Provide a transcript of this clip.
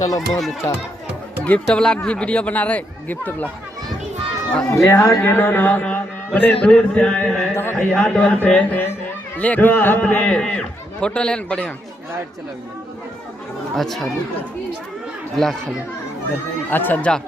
चलो बहुत अच्छा। गिफ्ट वाला भी वीडियो बना रहे, गिफ्ट वाला यहाँ के दोनों बड़े दूर से आए हैं हयातोल से, ले जो अपने फोटो लेन बढ़िया। अच्छा ला खाली। अच्छा जा।